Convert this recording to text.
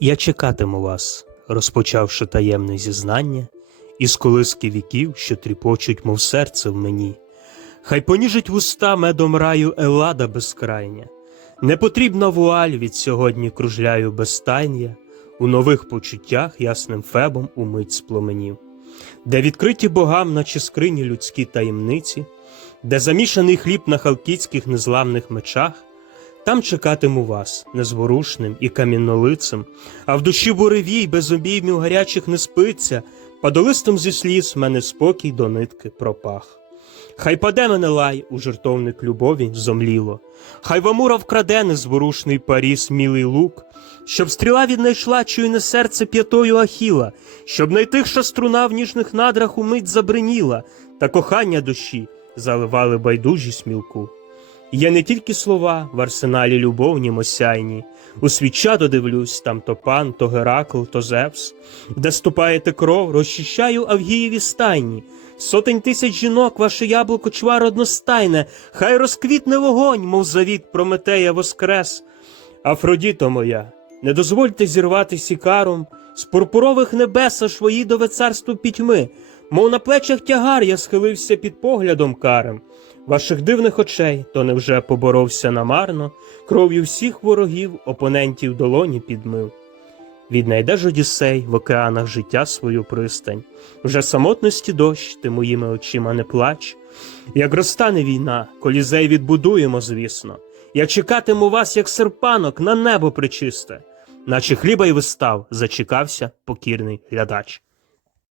Я чекатиму вас, розпочавши таємне зізнання, із колиски віків, що тріпочуть, мов серце в мені. Хай поніжить вуста медом раю елада безкрайня. Не потрібна вуаль від сьогодні кружляю безтайня, у нових почуттях ясним фебом умить спломенів, де відкриті богам, наче скрині людські таємниці, де замішаний хліб на халкітських незламних мечах, там чекатиму вас, незворушним і каміннолицем, а в душі буревій без обіймів гарячих не спиться, падолистом зі сліз мене спокій до нитки пропах. Хай паде мене лай у жертовник любові зомліло, хай Вамура вкраде незворушний парі смілий лук, щоб стріла віднайшла чуйне серце п'ятою Ахіла, щоб найтихша струна в ніжних надрах умить забриніла, та кохання душі заливали байдужі смілку. Є не тільки слова в арсеналі любовні осяйні, у свіча додивлюсь, там то пан, то Геракл, то Зевс, де ступаєте кров, розчищаю Авгієві стайні. Сотень тисяч жінок, ваше яблуко чвар одностайне, хай розквітне вогонь, мов завіт Прометея воскрес. Афродіто моя, не дозвольте зірвати сікаром з пурпурових небес аж воїдове царство пітьми, мов на плечах тягар я схилився під поглядом карем. Ваших дивних очей, то невже поборовся намарно, кров'ю всіх ворогів, опонентів долоні підмив. Віднайде ж Одіссей в океанах життя свою пристань, вже самотності дощ, ти моїми очима не плач. Як розтане війна, колізей відбудуємо, звісно. Я чекатиму вас, як серпанок, на небо причисте, наче хліба й вистав зачекався покірний глядач.